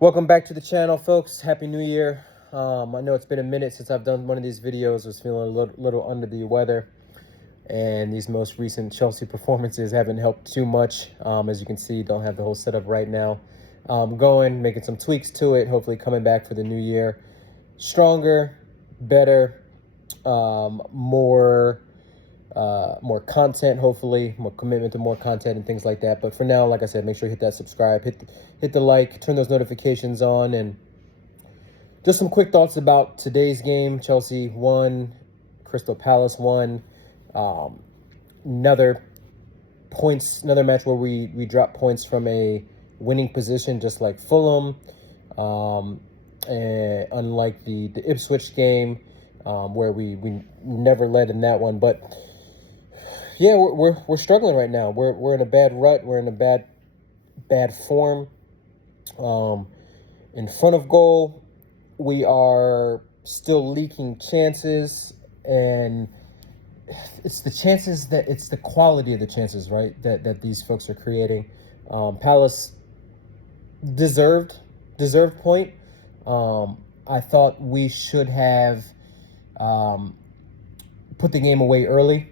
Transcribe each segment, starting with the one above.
Welcome back to the channel, folks. Happy New Year. I know it's been a minute since I've done one of these videos. I was feeling a little under the weather, and these most recent Chelsea performances haven't helped too much. As you can see, don't have the whole setup right now. Making some tweaks to it, hopefully coming back for the new year. Stronger, better, more content, hopefully more commitment to more content and things like that. But for now, like I said, make sure you hit that subscribe, hit the like, turn those notifications on. And just some quick thoughts about today's game. Chelsea won, Crystal Palace won. Another match where we dropped points from a winning position, just like Fulham. And unlike the Ipswich game, where we never led in that one. But yeah, we're struggling right now. We're in a bad rut. We're in a bad form. In front of goal, we are still leaking chances, and it's the quality of the chances, right? That these folks are creating. Palace deserved point. I thought we should have put the game away early.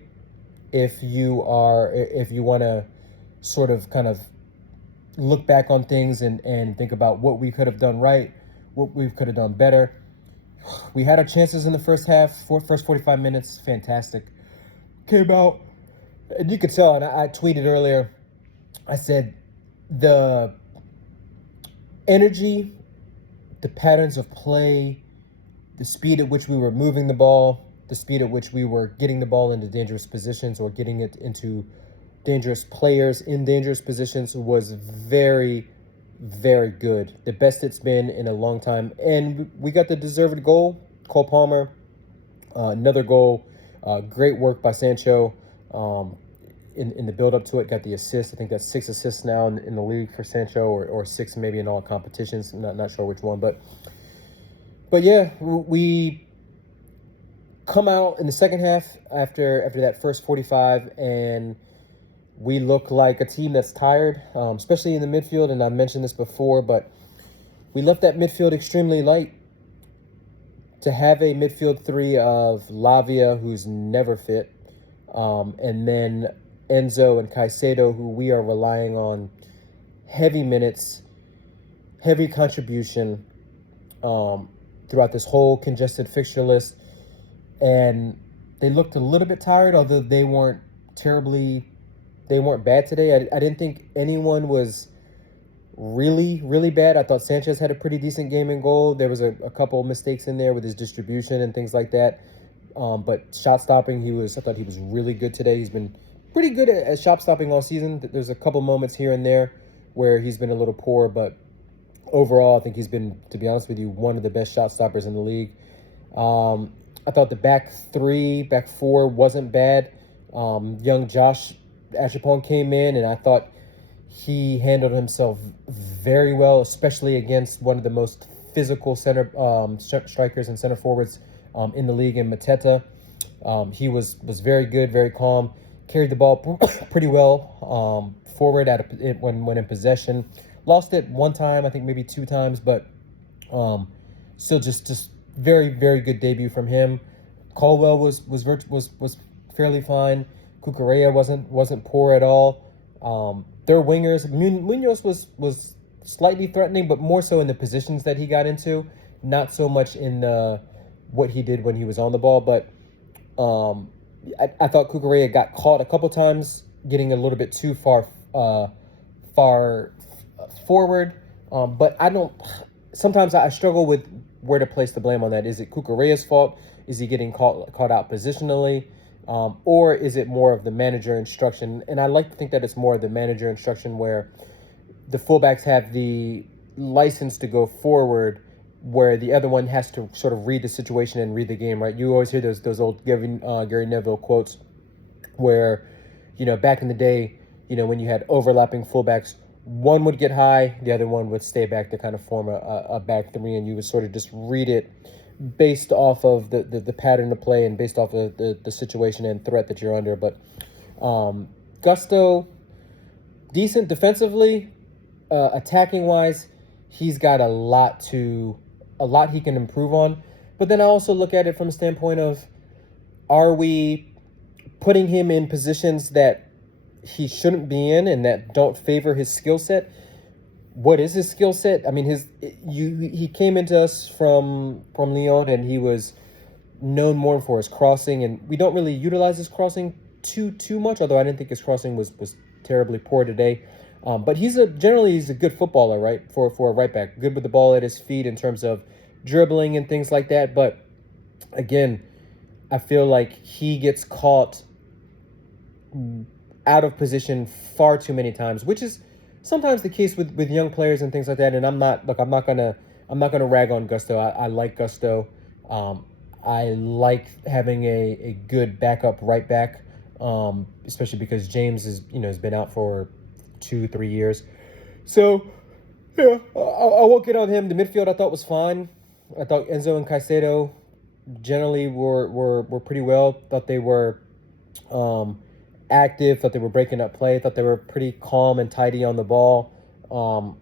If you want to sort of kind of look back on things and think about what we could have done right, what we could have done better. We had our chances in the first half, first 45 minutes, fantastic. Came out, and you could tell, and I tweeted earlier, I said the energy, the patterns of play, the speed at which we were moving the ball, the speed at which we were getting the ball into dangerous positions or getting it into dangerous players in dangerous positions was very, very good. The best it's been in a long time. And we got the deserved goal. Cole Palmer, another goal. Great work by Sancho in the build-up to it. Got the assist. I think that's 6 assists now in the league for Sancho, or 6 maybe in all competitions. I'm not sure which one. But yeah, we come out in the second half after that first 45, and we look like a team that's tired, especially in the midfield. And I've mentioned this before, but we left that midfield extremely light. To have a midfield three of Lavia, who's never fit, and then Enzo and Caicedo, who we are relying on heavy minutes, heavy contribution throughout this whole congested fixture list. And they looked a little bit tired, although they weren't bad today. I didn't think anyone was really, really bad. I thought Sanchez had a pretty decent game in goal. There was a couple of mistakes in there with his distribution and things like that. But shot stopping, I thought he was really good today. He's been pretty good at shot stopping all season. There's a couple moments here and there where he's been a little poor, but overall, I think he's been, to be honest with you, one of the best shot stoppers in the league. I thought the back four wasn't bad. Young Josh Achupong came in, and I thought he handled himself very well, especially against one of the most physical center strikers and center forwards in the league, in Mateta. He was very good, very calm, carried the ball pretty well forward when in possession. Lost it one time, I think maybe 2 times, but still just very, very good debut from him. Caldwell was fairly fine. Cucurella wasn't poor at all. Their wingers, Munoz was slightly threatening, but more so in the positions that he got into, not so much in what he did when he was on the ball. But I thought Cucurella got caught a couple times, getting a little bit too far forward. But sometimes I struggle with where to place the blame on that. Is it Cucurella's fault? Is he getting caught out positionally? Or is it more of the manager instruction? And I like to think that it's more of the manager instruction, where the fullbacks have the license to go forward, where the other one has to sort of read the situation and read the game, right? You always hear those old Gary Neville quotes where, back in the day, when you had overlapping fullbacks, one would get high, the other one would stay back to kind of form a back three, and you would sort of just read it based off of the pattern of play and based off of the situation and threat that you're under. But Gusto, decent defensively. Attacking-wise, he's got a lot he can improve on. But then I also look at it from a standpoint of, are we putting him in positions that he shouldn't be in and that don't favor his skill set? What is his skill set? I mean, he came into us from Lyon, and he was known more for his crossing, and we don't really utilize his crossing too much. Although I didn't think his crossing was terribly poor today. But generally he's a good footballer, right? For a right back, good with the ball at his feet in terms of dribbling and things like that. But again, I feel like he gets caught out of position far too many times, which is sometimes the case with young players and things like that. And I'm not gonna rag on Gusto. I like Gusto. I like having a good backup right back, especially because James has been out for 2-3 years. So yeah, I won't get on him. The midfield I thought was fine. I thought Enzo and Caicedo generally were pretty well. Thought they were active. Thought they were breaking up play. Thought they were pretty calm and tidy on the ball.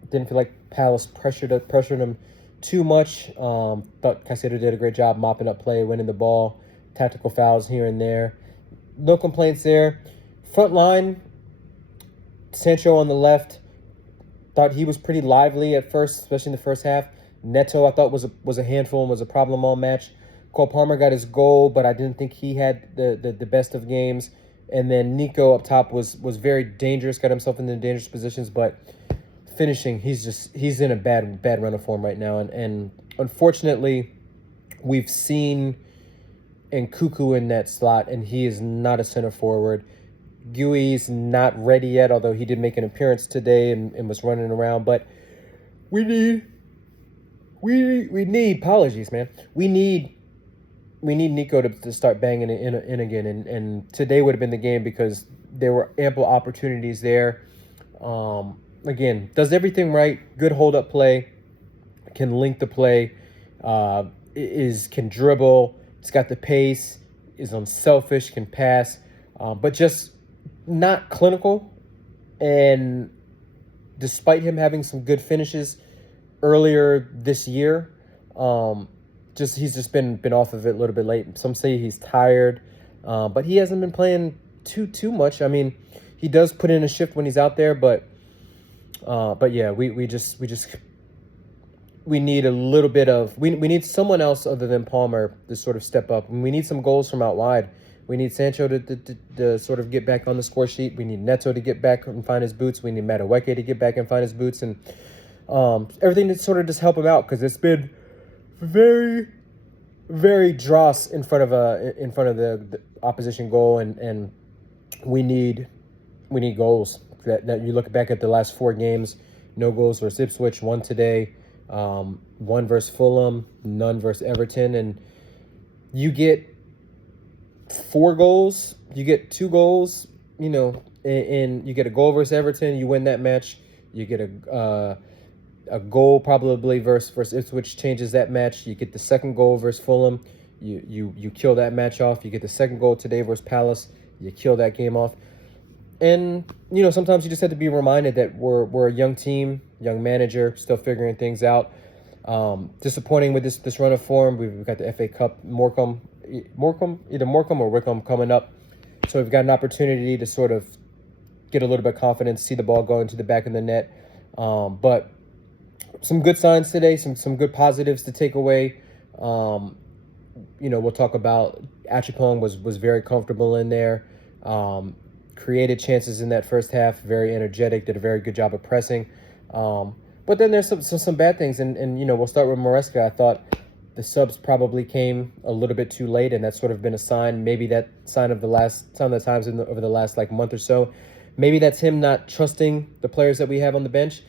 Didn't feel like Palace pressured them too much. Thought Caicedo did a great job mopping up play, winning the ball, tactical fouls here and there. No complaints there. Front line, Sancho on the left, thought he was pretty lively at first, especially in the first half. Neto, I thought was a handful and was a problem all match. Cole Palmer got his goal, but I didn't think he had the best of games. And then Nico up top was very dangerous, got himself into dangerous positions, but finishing, he's in a bad run of form right now. And unfortunately, we've seen Nkunku in that slot, and he is not a center forward. Gui's not ready yet, although he did make an appearance today and was running around. But we need apologies, man. We need Nico to start banging it in again, and today would have been the game because there were ample opportunities there. Again, does everything right. Good hold up play, can link the play, can dribble. It's got the pace, is unselfish, can pass, but just not clinical. And despite him having some good finishes earlier this year, he's just been off of it a little bit late. Some say he's tired, but he hasn't been playing too much. I mean, he does put in a shift when he's out there, but yeah, we need a little bit of we need someone else other than Palmer to sort of step up. And we need some goals from out wide. We need Sancho to sort of get back on the score sheet. We need Neto to get back and find his boots. We need Madueke to get back and find his boots, and everything to sort of just help him out, because it's been very, very dross in front of the opposition goal, and we need goals. That you look back at the last 4 games, no goals versus Ipswich, 1 today, 1 versus Fulham, none versus Everton, and you get 4 goals, you get 2 goals, and you get a goal versus Everton, you win that match. You get a goal probably versus Ipswich, changes that match. You get the second goal versus Fulham, you kill that match off. You get the second goal today versus Palace, you kill that game off. And sometimes you just have to be reminded that we're a young team, young manager, still figuring things out. Disappointing with this run of form. We've got the FA Cup, either Morecambe or Wickham coming up, so we've got an opportunity to sort of get a little bit of confidence, see the ball go into the back of the net. But some good signs today, some good positives to take away. We'll talk about Achapong was very comfortable in there. Created chances in that first half, very energetic, did a very good job of pressing. But then there's some bad things, and we'll start with Maresca. I thought the subs probably came a little bit too late, and that's sort of been a sign. Maybe that sign of some of the times over the last month or so. Maybe that's him not trusting the players that we have on the bench.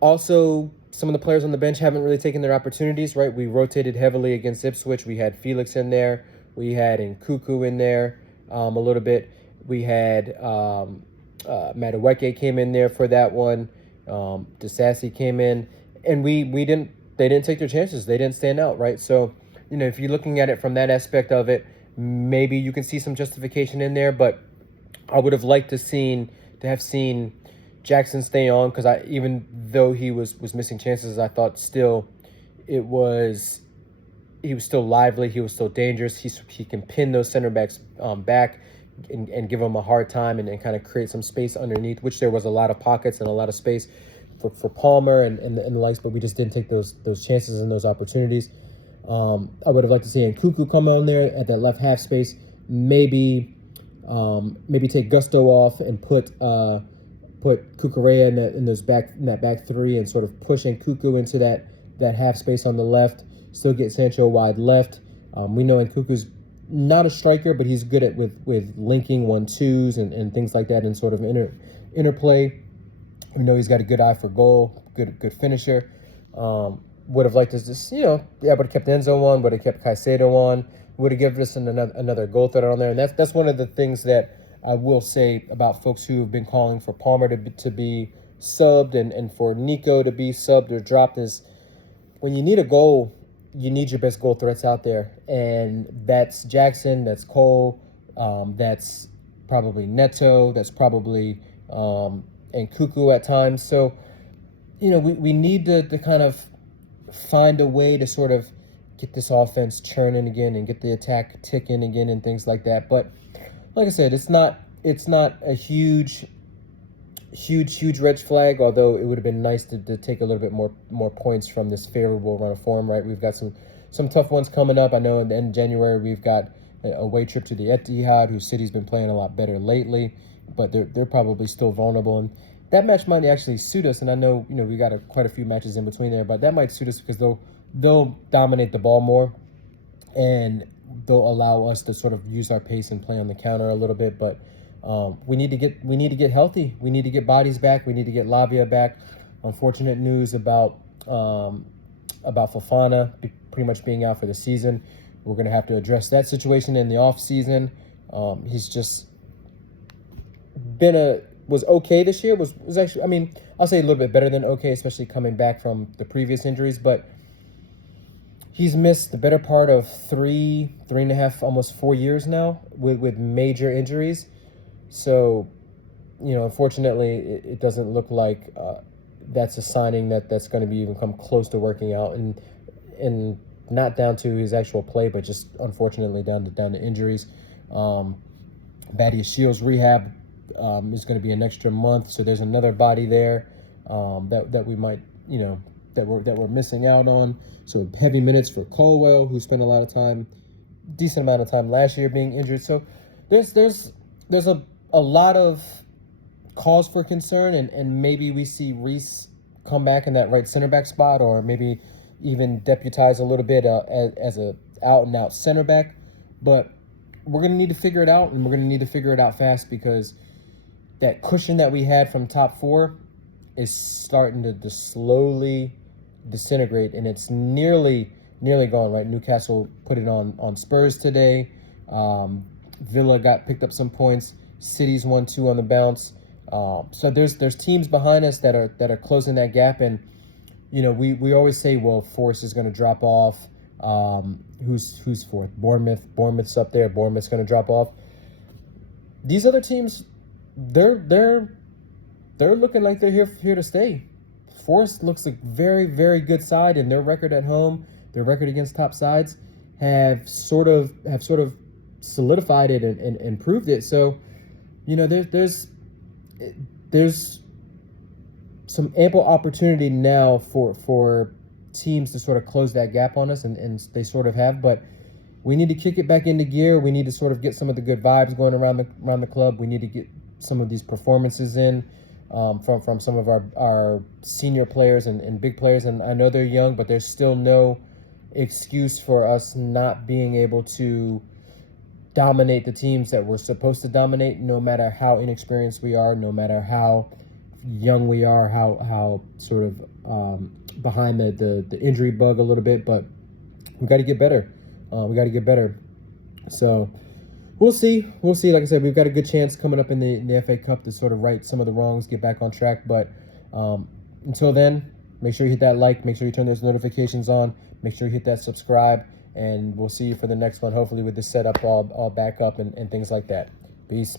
Also, some of the players on the bench haven't really taken their opportunities, right? We rotated heavily against Ipswich. We had Felix in there. We had Nkunku in there a little bit. We had Madueke came in there for that one. Disasi came in, and they didn't take their chances. They didn't stand out, right? So, if you're looking at it from that aspect of it, maybe you can see some justification in there, but I would have liked to have seen Jackson stay on, because even though he was missing chances, I thought still it was he was still lively. He was still dangerous. He can pin those center backs back and give them a hard time and kind of create some space underneath, which there was a lot of pockets and a lot of space for Palmer and the likes, but we just didn't take those chances and those opportunities. I would have liked to see Nkuku come on there at that left half space. Maybe take Gusto off and put Cucurella in that back three and sort of push Nkuku into that half space on the left. Still get Sancho wide left. We know Nkuku's not a striker, but he's good at with linking 1-2s and things like that and sort of interplay. We know he's got a good eye for goal, good finisher. Would have liked to just, would have kept Enzo on, would have kept Caicedo on, would have given us another goal threader on there. And that's one of the things that I will say about folks who have been calling for Palmer to be subbed and for Nico to be subbed or dropped is when you need a goal, you need your best goal threats out there. And that's Jackson, that's Cole, that's probably Neto, that's probably Nkuku at times. So, we need to kind of find a way to sort of get this offense churning again and get the attack ticking again and things like that. But like I said, it's not a huge red flag, although it would have been nice to take a little bit more points from this favorable run of form, right? We've got some tough ones coming up. I know in January we've got a away trip to the Etihad, whose City's been playing a lot better lately, but they're probably still vulnerable. And that match might actually suit us, and I know we got quite a few matches in between there, but that might suit us because they'll dominate the ball more, and they'll allow us to sort of use our pace and play on the counter a little bit. But we need to get healthy. We need to get bodies back. We need to get Lavia back. Unfortunate news about Fofana pretty much being out for the season. We're going to have to address that situation in the off season. He's just was okay this year. Was actually, I'll say a little bit better than okay, especially coming back from the previous injuries. But he's missed the better part of 3.5, almost 4 years now with major injuries. So, unfortunately, it doesn't look like that's a signing that's going to be even come close to working out, and not down to his actual play, but just unfortunately down to injuries. Badiashiel's rehab is going to be an extra month, so there's another body there that we might, that we're missing out on. So heavy minutes for Colwell, who spent decent amount of time last year being injured. So there's a lot of cause for concern, and maybe we see Reece come back in that right center back spot, or maybe even deputize a little bit as a out and out center back. But we're going to need to figure it out, and we're going to need to figure it out fast, because that cushion that we had from top four is starting to slowly disintegrate, and it's nearly gone, right? Newcastle put it on Spurs today. Villa picked up some points. City's 1-2 on the bounce. So there's teams behind us that are closing that gap, and we always say, well, Forest is going to drop off. Who's fourth? Bournemouth's up there. Bournemouth's going to drop off. These other teams, they're looking like they're here to stay. Forest looks a very, very good side, and their record at home, their record against top sides, have sort of solidified it and proved it. So, there's some ample opportunity now for teams to sort of close that gap on us, and they sort of have. But we need to kick it back into gear. We need to sort of get some of the good vibes going around the club. We need to get some of these performances in from some of our senior players and big players. And I know they're young, but there's still no excuse for us not being able to dominate the teams that we're supposed to dominate, no matter how inexperienced we are, no matter how young we are, how sort of behind the injury bug a little bit. But we got to get better. So we'll see. Like I said, we've got a good chance coming up in the FA Cup to sort of right some of the wrongs, get back on track. But until then, make sure you hit that like, make sure you turn those notifications on, make sure you hit that subscribe, and we'll see you for the next one, hopefully with this setup all back up and things like that. Peace.